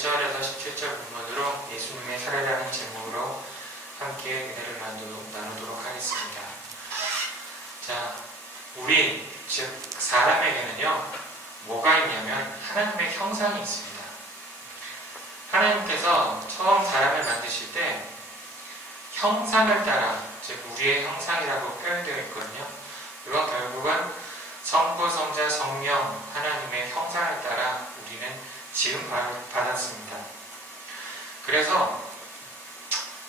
1절에서 17절 본문으로 예수님의 사례라는 제목으로 함께 은혜를 나누도록 하겠습니다. 자, 우리, 즉 사람에게는요, 뭐가 있냐면 하나님의 형상이 있습니다. 하나님께서 처음 사람을 만드실 때 형상을 따라, 즉 우리의 형상이라고 표현되어 있거든요. 이건 결국은 성부, 성자, 성령 하나님의 형상을 따라 우리는 지음 받았습니다. 그래서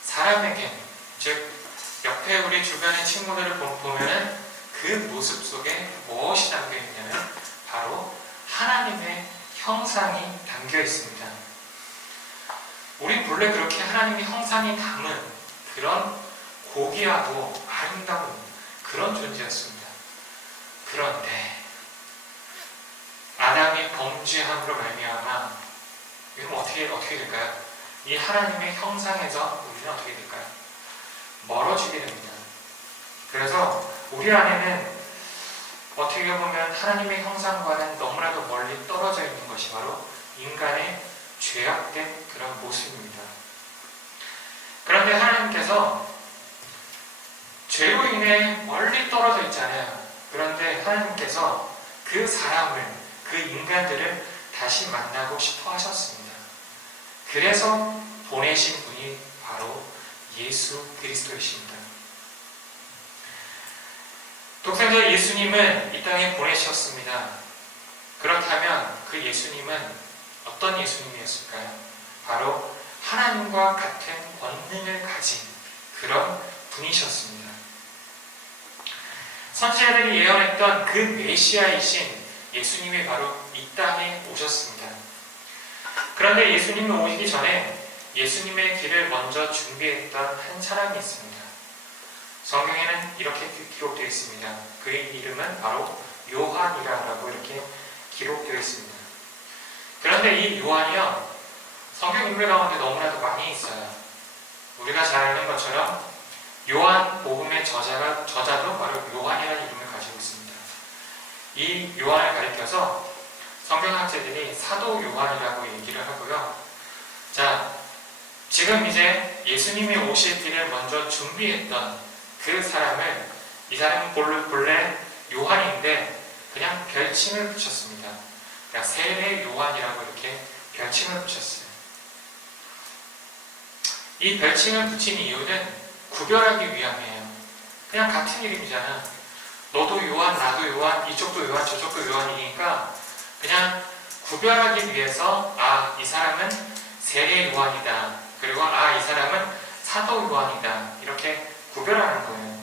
사람에게, 즉 옆에 우리 주변의 친구들을 보면은 그 모습 속에 무엇이 담겨 있냐면 바로 하나님의 형상이 담겨 있습니다. 우리 본래 그렇게 하나님의 형상이 담은 그런 고귀하고 아름다운 그런 존재였습니다. 그런데 아담이 범죄함으로 말미암아 이건 어떻게 될까요? 이 하나님의 형상에서 우리는 어떻게 될까요? 멀어지게 됩니다. 그래서 우리 안에는 어떻게 보면 하나님의 형상과는 너무나도 멀리 떨어져 있는 것이 바로 인간의 죄악된 그런 모습입니다. 그런데 하나님께서 죄로 인해 멀리 떨어져 있잖아요. 그런데 하나님께서 그 사람을, 그 인간들을 다시 만나고 싶어 하셨습니다. 그래서 보내신 분이 바로 예수 그리스도이십니다. 독생자 예수님은 이 땅에 보내셨습니다. 그렇다면 그 예수님은 어떤 예수님이었을까요? 바로 하나님과 같은 권능을 가진 그런 분이셨습니다. 선지자들이 예언했던 그 메시아이신 예수님이 바로 이 땅에 오셨습니다. 그런데 예수님이 오시기 전에 예수님의 길을 먼저 준비했던 한 사람이 있습니다. 성경에는 이렇게 기록되어 있습니다. 그의 이름은 바로 요한이라고 이렇게 기록되어 있습니다. 그런데 이 요한이요, 성경 인물 가운데 너무나도 많이 있어요. 우리가 잘 아는 것처럼 요한 복음의 저자도 바로 요한이라는 이름을 가지고 있습니다. 이 요한을 가리켜서 성경학자들이 사도 요한이라고 얘기를 하고요. 자, 지금 이제 예수님이 오실 길을 먼저 준비했던 그 사람을, 이 사람은 본래 요한인데 그냥 별칭을 붙였습니다. 그러니까 세례 요한이라고 이렇게 별칭을 붙였어요. 이 별칭을 붙인 이유는 구별하기 위함이에요. 그냥 같은 이름이잖아. 너도 요한, 나도 요한, 이쪽도 요한, 저쪽도 요한이니까 그냥 구별하기 위해서 이 사람은 세례 요한이다. 그리고 이 사람은 사도 요한이다. 이렇게 구별하는 거예요.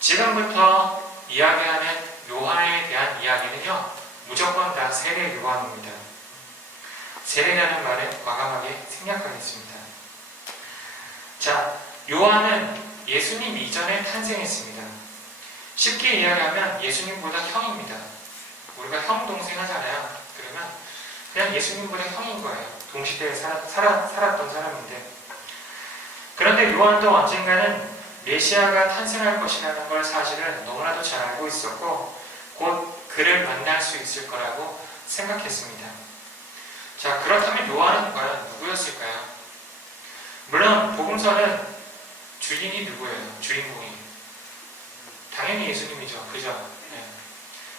지금부터 이야기하는 요한에 대한 이야기는요, 무조건 다 세례 요한입니다. 세례라는 말은 과감하게 생략하겠습니다. 자, 요한은 예수님 이전에 탄생했습니다. 쉽게 이야기하면 예수님보다 형입니다. 우리가 형, 동생 하잖아요. 그러면 그냥 예수님보다 형인 거예요. 동시대에 살았던 사람인데. 그런데 요한도 언젠가는 메시아가 탄생할 것이라는 걸 사실은 너무나도 잘 알고 있었고 곧 그를 만날 수 있을 거라고 생각했습니다. 자, 그렇다면 요한은 과연 누구였을까요? 물론 복음서는 주인이 누구예요? 주인공이 당연히 예수님이죠. 그죠? 네.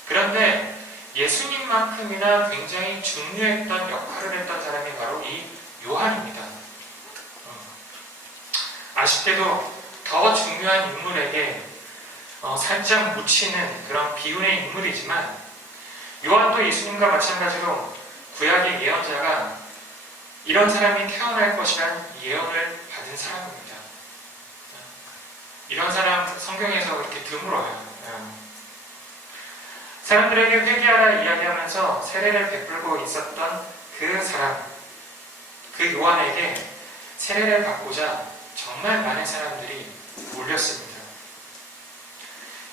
그런데 예수님만큼이나 굉장히 중요했던 역할을 했던 사람이 바로 이 요한입니다. 아쉽게도 더 중요한 인물에게 살짝 묻히는 그런 비운의 인물이지만 요한도 예수님과 마찬가지로 구약의 예언자가 이런 사람이 태어날 것이라는 예언을 받은 사람입니다. 이런 사람 성경에서 그렇게 드물어요. 사람들에게 회개하라 이야기하면서 세례를 베풀고 있었던 그 사람, 그 요한에게 세례를 받고자 정말 많은 사람들이 몰렸습니다.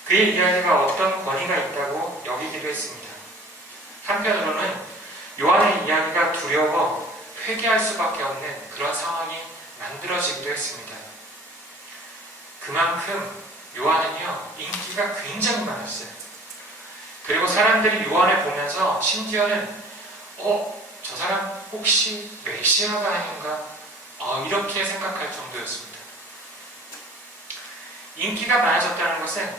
그의 이야기가 어떤 권위가 있다고 여기기도 했습니다. 한편으로는 요한의 이야기가 두려워 회개할 수밖에 없는 그런 상황이 만들어지기도 했습니다. 그만큼 요한은요, 인기가 굉장히 많았어요. 그리고 사람들이 요한을 보면서 심지어는 저 사람 혹시 메시아가 아닌가? 이렇게 생각할 정도였습니다. 인기가 많아졌다는 것은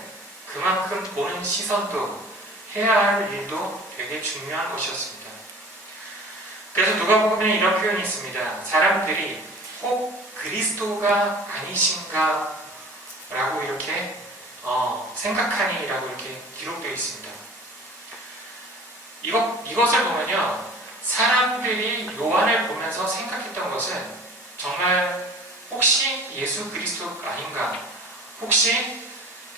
그만큼 보는 시선도 해야 할 일도 되게 중요한 것이었습니다. 그래서 누가복음에 이런 표현이 있습니다. 사람들이 꼭 그리스도가 아니신가? 라고 이렇게 생각하니 라고 이렇게 기록되어 있습니다. 이것을 보면요, 사람들이 요한을 보면서 생각했던 것은 정말 혹시 예수 그리스도 아닌가? 혹시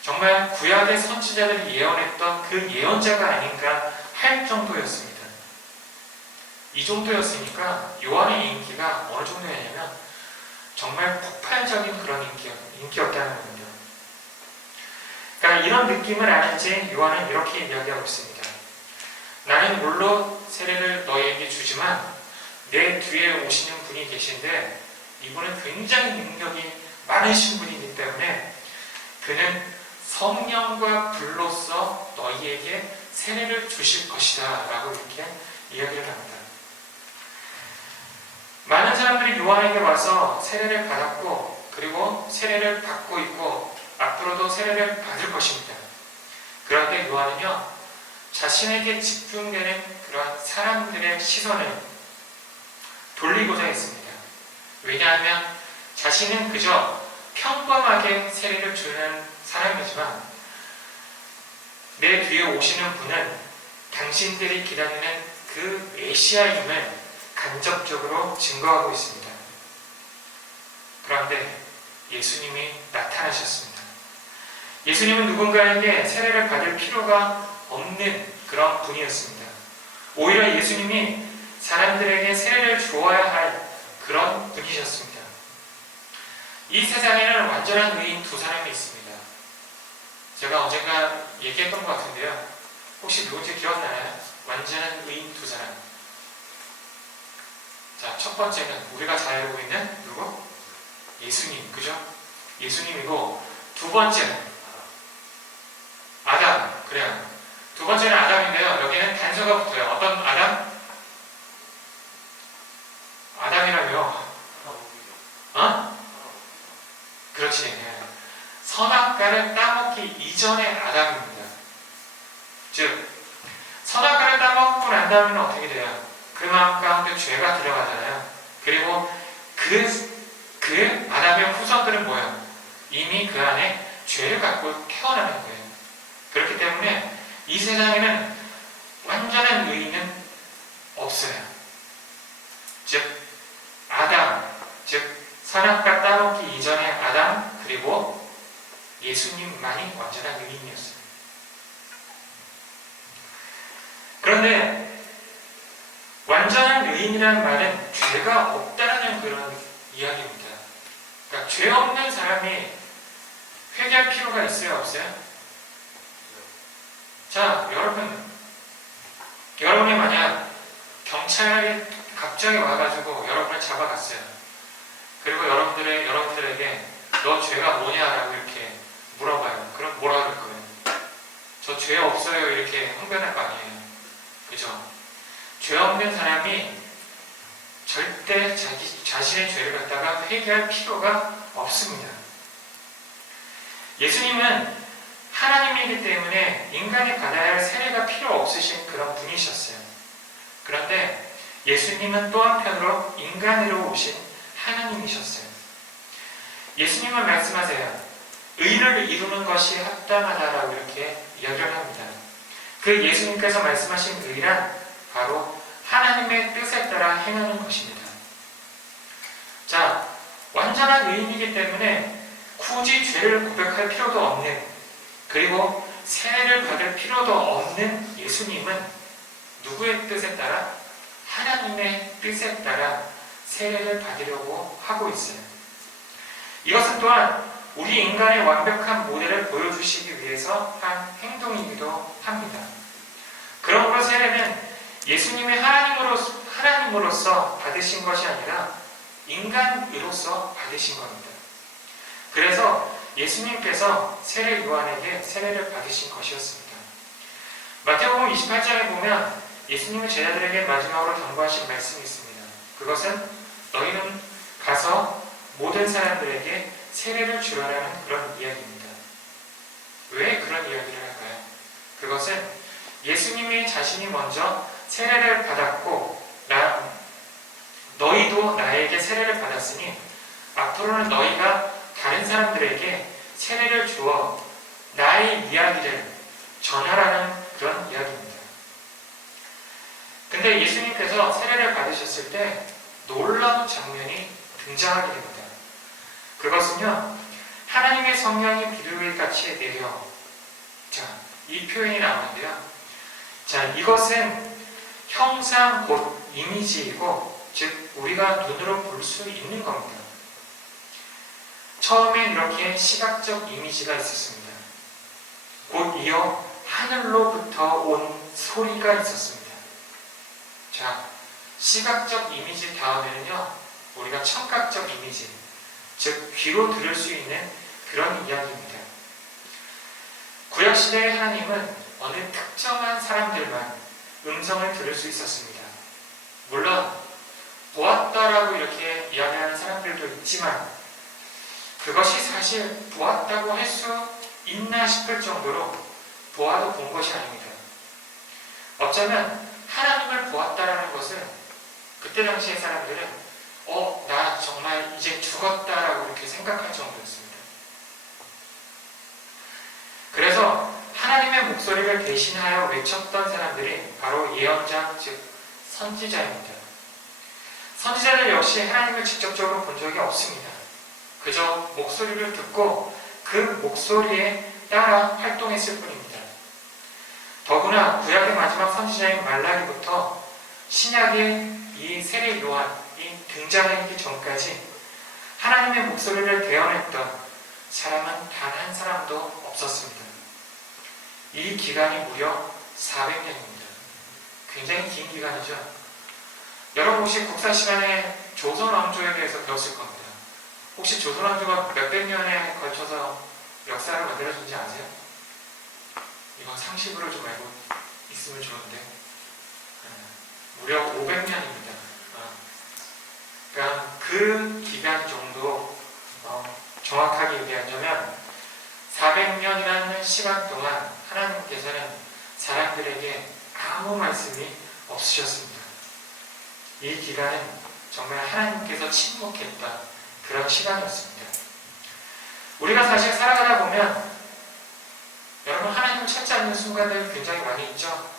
정말 구약의 선지자들이 예언했던 그 예언자가 아닌가 할 정도였습니다. 이 정도였으니까 요한의 인기가 어느 정도였냐면 정말 폭발적인 그런 인기였다는 겁니다. 그러니까 이런 느낌을 아는 지 요한은 이렇게 이야기하고 있습니다. 나는 물로 세례를 너희에게 주지만 내 뒤에 오시는 분이 계신데 이분은 굉장히 능력이 많으신 분이기 때문에 그는 성령과 불로써 너희에게 세례를 주실 것이다 라고 이렇게 이야기를 합니다. 많은 사람들이 요한에게 와서 세례를 받았고 그리고 세례를 받고 있고 앞으로도 세례를 받을 것입니다. 그런데 요한은요, 자신에게 집중되는 그런 사람들의 시선을 돌리고자 했습니다. 왜냐하면 자신은 그저 평범하게 세례를 주는 사람이지만 내 뒤에 오시는 분은 당신들이 기다리는 그 메시아임을 간접적으로 증거하고 있습니다. 그런데 예수님이 나타나셨습니다. 예수님은 누군가에게 세례를 받을 필요가 없는 그런 분이었습니다. 오히려 예수님이 사람들에게 세례를 주어야 할 그런 분이셨습니다. 이 세상에는 완전한 의인 두 사람이 있습니다. 제가 언젠가 얘기했던 것 같은데요. 혹시 누군지 기억나나요? 완전한 의인 두 사람. 자, 첫 번째는 우리가 잘 알고 있는 누구? 예수님, 그죠? 예수님이고, 두 번째는 아담, 그래요. 두 번째는 아담인데요. 여기는 단서가 붙어요. 어떤 아담? 아담이라며? 그렇지. 네. 선악과를 따먹기 이전의 아담입니다. 즉, 선악과를 따먹고 난 다음에는 어떻게 돼요? 그 마음 가운데 죄가 들어가잖아요. 그리고 그 아담의 후손들은 뭐예요? 이미 그 안에 죄를 갖고 태어나는 거예요. 그렇기 때문에 이 세상에는 완전한 의인은 없어요. 즉, 아담, 즉 선악과 따먹기 이전의 아담, 그리고 예수님만이 완전한 의인이었어요. 그런데 완전한 의인이라는 말은 죄가 없다는 그런 이야기입니다. 그러니까 죄 없는 사람이 회개할 필요가 있어요, 없어요? 자, 여러분이 만약 경찰이 갑자기 와가지고 여러분을 잡아갔어요. 그리고 여러분들에게 너 죄가 뭐냐라고 이렇게 물어봐요. 그럼 뭐라 그럴 거예요? 저 죄 없어요 이렇게 항변할 거 아니에요. 그죠? 죄 없는 사람이 절대 자신의 죄를 갖다가 회개할 필요가 없습니다. 예수님은 하나님이기 때문에 인간이 받아야 할 세례가 필요 없으신 그런 분이셨어요. 그런데 예수님은 또 한편으로 인간으로 오신 하나님이셨어요. 예수님은 말씀하세요. 의를 이루는 것이 합당하다라고 이렇게 이야기를 합니다. 그 예수님께서 말씀하신 의란 바로 하나님의 뜻에 따라 행하는 것입니다. 자, 완전한 의인이기 때문에 굳이 죄를 고백할 필요도 없는, 그리고 세례를 받을 필요도 없는 예수님은 누구의 뜻에 따라? 하나님의 뜻에 따라 세례를 받으려고 하고 있어요. 이것은 또한 우리 인간의 완벽한 모델을 보여주시기 위해서 한 행동이기도 합니다. 그러므로 세례는 예수님의 하나님으로서 받으신 것이 아니라 인간으로서 받으신 겁니다. 그래서 예수님께서 세례 요한에게 세례를 받으신 것이었습니다. 마태복음 28장에 보면 예수님의 제자들에게 마지막으로 당부하신 말씀이 있습니다. 그것은 너희는 가서 모든 사람들에게 세례를 주라라는 그런 이야기입니다. 왜 그런 이야기를 할까요? 그것은 예수님이 자신이 먼저 세례를 받았고 너희도 나에게 세례를 받았으니 앞으로는 너희가 다른 사람들에게 세례를 주어 나의 이야기를 전하라는 그런 이야기입니다. 근데 예수님께서 세례를 받으셨을 때 놀라운 장면이 등장하게 됩니다. 그것은요, 하나님의 성령이 비둘기같이 내려, 이 표현이 나오는데요. 이것은 형상 곧 이미지이고, 즉 우리가 눈으로 볼 수 있는 겁니다. 처음엔 이렇게 시각적 이미지가 있었습니다. 곧 이어 하늘로부터 온 소리가 있었습니다. 시각적 이미지 다음에는요, 우리가 청각적 이미지, 즉 귀로 들을 수 있는 그런 이야기입니다. 구약시대의 하나님은 어느 특정한 사람들만 음성을 들을 수 있었습니다. 물론 보았다라고 이렇게 이야기하는 사람들도 있지만 그것이 사실 보았다고 할 수 있나 싶을 정도로 보아도 본 것이 아닙니다. 어쩌면 하나님을 보았다라는 것은 그때 당시의 사람들은 나 정말 이제 죽었다라고 이렇게 생각할 정도였습니다. 그래서 하나님의 목소리를 대신하여 외쳤던 사람들이 바로 예언자, 즉 선지자입니다. 선지자들 역시 하나님을 직접적으로 본 적이 없습니다. 그저 목소리를 듣고 그 목소리에 따라 활동했을 뿐입니다. 더구나 구약의 마지막 선지자인 말라기부터 신약의 이 세례 요한이 등장하기 전까지 하나님의 목소리를 대언했던 사람은 단 한 사람도 없었습니다. 이 기간이 무려 400년입니다. 굉장히 긴 기간이죠. 여러분 혹시 국사 시간에 조선 왕조에 대해서 배웠을 겁니다. 혹시 조선 왕조가 몇백 년에 걸쳐서 역사를 만들어준지 아세요? 이건 상식으로 좀 알고 있으면 좋은데 무려 500년입니다. 그러니까 그 기간 정도 정확하게 얘기하자면 400년이라는 시간 동안 하나님께서는 사람들에게 아무 말씀이 없으셨습니다. 이 기간은 정말 하나님께서 침묵했던 그런 시간이었습니다. 우리가 사실 살아가다 보면 여러분 하나님을 찾지 않는 순간들 굉장히 많이 있죠?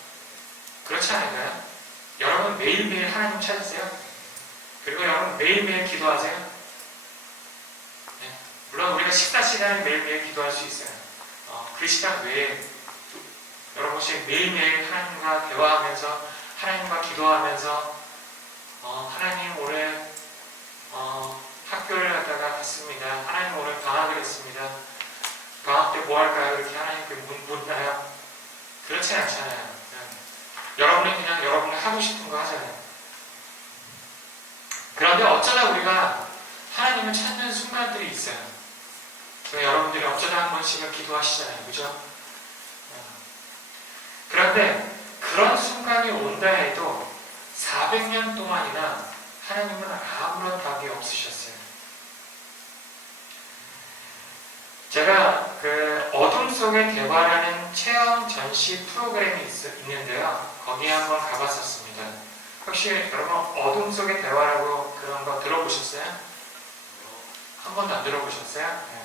그렇지 않을까요? 여러분 매일매일 하나님 찾으세요? 그리고 여러분 매일매일 기도하세요? 네. 물론 우리가 식사 시간에 매일매일 기도할 수 있어요. 그 시간 외에 여러분 혹시 매일매일 하나님과 대화하면서 하나님과 기도하면서 하나님 오늘 학교를 갔다가 갔습니다. 하나님 오늘 방학을 했습니다. 방학 때 뭐 할까요? 이렇게 하나님께 묻나요? 그렇지 않잖아요. 여러분이 그냥 여러분이 하고 싶은 거 하잖아요. 그런데 어쩌다 우리가 하나님을 찾는 순간들이 있어요. 여러분들이 어쩌다 한 번씩은 기도하시잖아요. 그죠? 그런데 그런 순간이 온다 해도 400년 동안이나 하나님은 아무런 답이 없으셨어요. 제가 그 어둠 속의 대화라는 체험 전시 프로그램이 있는데요. 거기에 한번 가봤었습니다. 혹시 여러분 어둠 속의 대화라고 그런 거 들어보셨어요? 한 번도 안 들어보셨어요?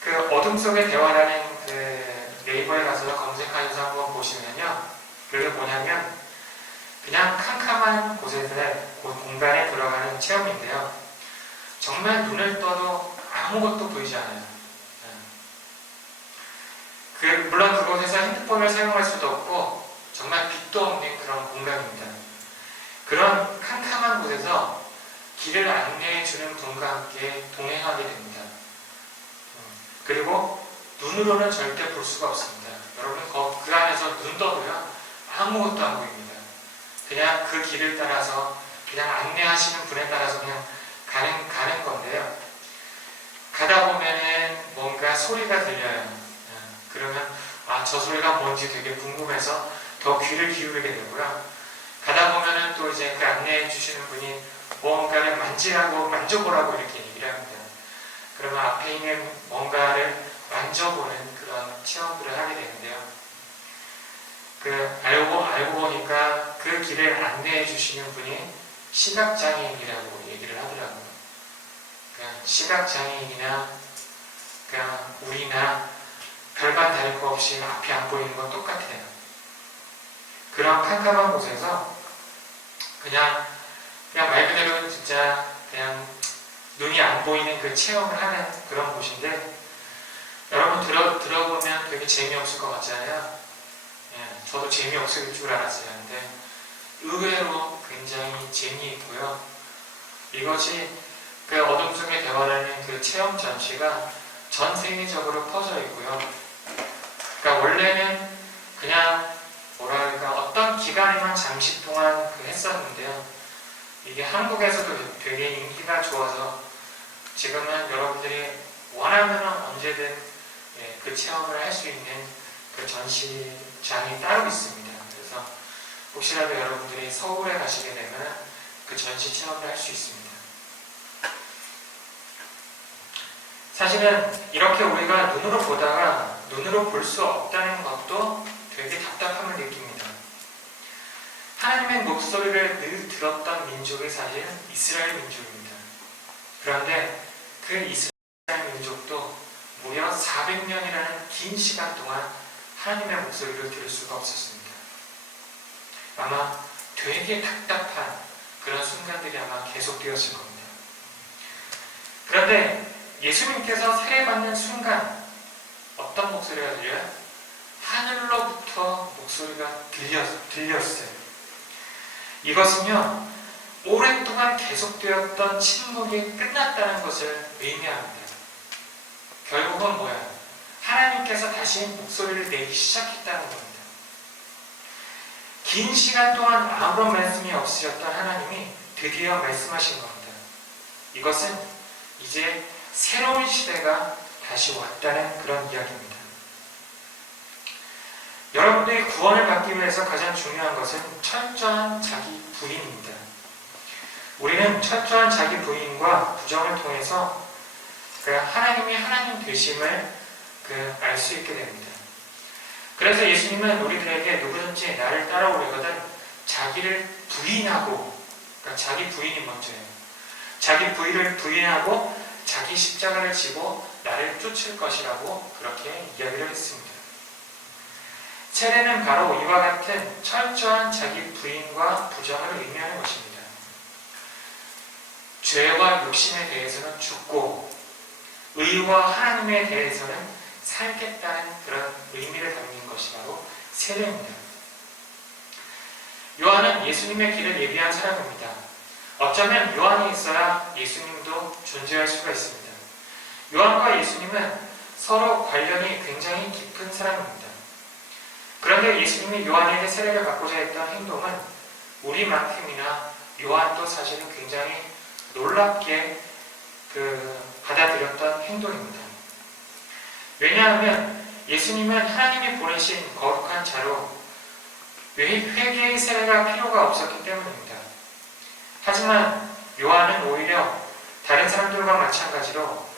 그 어둠 속의 대화라는 그 네이버에 가서 검색하셔서 한번 보시면요. 그게 뭐냐면 그냥 캄캄한 공간에 들어가는 체험인데요. 정말 눈을 떠도 아무것도 보이지 않아요. 물론 그곳에서 핸드폰을 사용할 수도 없고 정말 빛도 없는 그런 공간입니다. 그런 캄캄한 곳에서 길을 안내해주는 분과 함께 동행하게 됩니다. 그리고 눈으로는 절대 볼 수가 없습니다. 여러분 그 안에서 눈 떠도요 아무것도 안 보입니다. 그냥 그 길을 따라서 그냥 안내하시는 분에 따라서 그냥 가는 건데요. 가다 보면은 뭔가 소리가 들려요. 그러면 저 소리가 뭔지 되게 궁금해서 더 귀를 기울이게 되고요. 가다 보면은 또 이제 그 안내해 주시는 분이 뭔가를 만지라고 만져보라고 이렇게 얘기를 합니다. 그러면 앞에 있는 뭔가를 만져보는 그런 체험들을 하게 되는데요. 알고 보니까 그 길을 안내해 주시는 분이 시각장애인이라고 얘기를 하더라고요. 시각장애인이나 우리나 별반 다를 거 없이 앞이 안 보이는 건 똑같아요. 그런 캄캄한 곳에서 그냥 말 그대로 진짜 그냥 눈이 안 보이는 그 체험을 하는 그런 곳인데, 여러분 들어보면 되게 재미없을 것 같잖아요. 예, 저도 재미없을 줄 알았어요. 근데 의외로 굉장히 재미있고요. 이것이 그 어둠 속의 대화라는 그 체험 전시가 전 세계적으로 퍼져 있고요. 그러니까 원래는 그냥 어떤 기간에만 잠시 동안 했었는데요. 이게 한국에서도 되게 인기가 좋아서 지금은 여러분들이 원하면 언제든 그 체험을 할 수 있는 그 전시장이 따로 있습니다. 그래서 혹시라도 여러분들이 서울에 가시게 되면 그 전시 체험을 할 수 있습니다. 사실은 이렇게 우리가 눈으로 보다가 눈으로 볼 수 없다는 것도 되게 답답함을 느낍니다. 하나님의 목소리를 늘 들었던 민족이 사실 이스라엘 민족입니다. 그런데 그 이스라엘 민족도 무려 400년이라는 긴 시간 동안 하나님의 목소리를 들을 수가 없었습니다. 아마 되게 답답한 그런 순간들이 아마 계속되었을 겁니다. 그런데 예수님께서 세례받는 순간 어떤 목소리가 들려요? 하늘로부터 목소리가 들렸어요. 이것은요, 오랫동안 계속되었던 침묵이 끝났다는 것을 의미합니다. 결국은 뭐야? 하나님께서 다시 목소리를 내기 시작했다는 겁니다. 긴 시간 동안 아무런 말씀이 없으셨던 하나님이 드디어 말씀하신 겁니다. 이것은 이제 새로운 시대가 다시 왔다는 그런 이야기입니다. 여러분들이 구원을 받기 위해서 가장 중요한 것은 철저한 자기 부인입니다. 우리는 철저한 자기 부인과 부정을 통해서 하나님이 하나님 되심을 알 수 있게 됩니다. 그래서 예수님은 우리들에게 누구든지 나를 따라오려거든 자기를 부인하고, 자기 부인이 먼저예요. 자기 부인을 부인하고 자기 십자가를 지고 나를 쫓을 것이라고 그렇게 이야기를 했습니다. 세례는 바로 이와 같은 철저한 자기 부인과 부정을 의미하는 것입니다. 죄와 욕심에 대해서는 죽고 의와 하나님에 대해서는 살겠다는 그런 의미를 담긴 것이 바로 세례입니다. 요한은 예수님의 길을 예비한 사람입니다. 어쩌면 요한이 있어야 예수님도 존재할 수가 있습니다. 요한과 예수님은 서로 관련이 굉장히 깊은 사람입니다. 그런데 예수님이 요한에게 세례를 받고자 했던 행동은 우리만큼이나 요한도 사실은 굉장히 놀랍게 받아들였던 행동입니다. 왜냐하면 예수님은 하나님이 보내신 거룩한 자로 회개의 세례가 필요가 없었기 때문입니다. 하지만 요한은 오히려 다른 사람들과 마찬가지로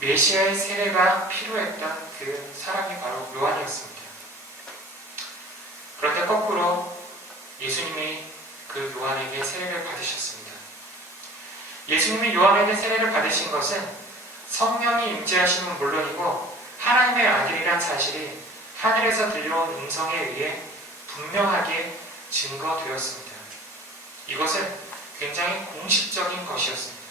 메시아의 세례가 필요했던 그 사람이 바로 요한이었습니다. 그런데 거꾸로 예수님이 그 요한에게 세례를 받으셨습니다. 예수님이 요한에게 세례를 받으신 것은 성령이 임재하심은 물론이고 하나님의 아들이란 사실이 하늘에서 들려온 음성에 의해 분명하게 증거되었습니다. 이것은 굉장히 공식적인 것이었습니다.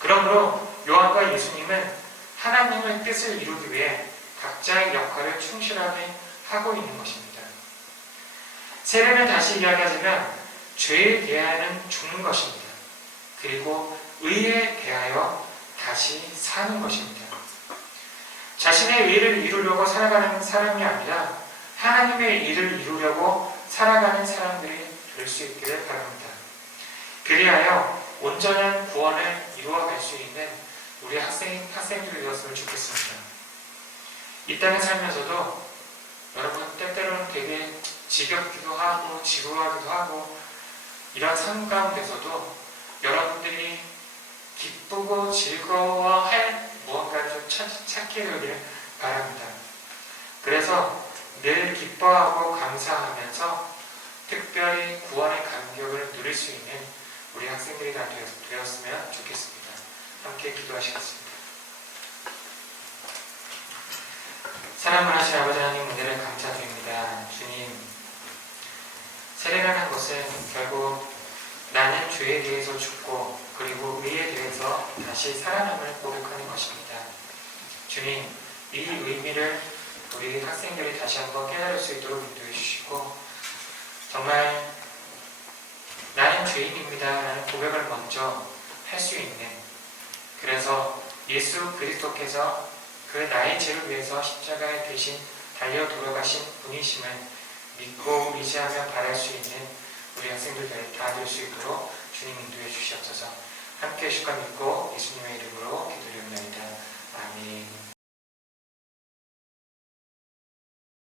그러므로 요한과 예수님은 하나님의 뜻을 이루기 위해 각자의 역할을 충실하게 하고 있는 것입니다. 세례를 다시 이야기하자면 죄에 대하여는 죽는 것입니다. 그리고 의에 대하여 다시 사는 것입니다. 자신의 의를 이루려고 살아가는 사람이 아니라 하나님의 일을 이루려고 살아가는 사람들이 될 수 있기를 바랍니다. 그리하여 온전한 구원을 이루어갈 수 있는 우리 학생들이 되었으면 좋겠습니다. 이 땅에 살면서도 여러분 때때로는 되게 지겹기도 하고 지루하기도 하고 이런 삶 가운데서도 여러분들이 기쁘고 즐거워할 무언가를 좀 찾게 되길 바랍니다. 그래서 늘 기뻐하고 감사하면서 특별히 구원의 감격을 누릴 수 있는 우리 학생들이 다 되었으면 좋겠습니다. 함께 기도하시겠습니다. 사랑하신 아버지 하나님, 은혜를 감사드립니다. 주님, 세례라는 것은 결국 나는 죄에 대해서 죽고 그리고 의에 대해서 다시 살아남을 고백하는 것입니다. 주님, 이 의미를 우리 학생들이 다시 한번 깨달을 수 있도록 인도해 주시고, 정말 나는 죄인입니다 라는 고백을 먼저 할 수 있는, 그래서 예수 그리스도께서 그 나의 죄를 위해서 십자가에 대신 달려 돌아가신 분이심을 믿고 의지하며 바랄 수 있는 우리 학생들 다 될 수 있도록 주님 인도해 주시옵소서. 함께 주시까 믿고 예수님의 이름으로 기도드립니다.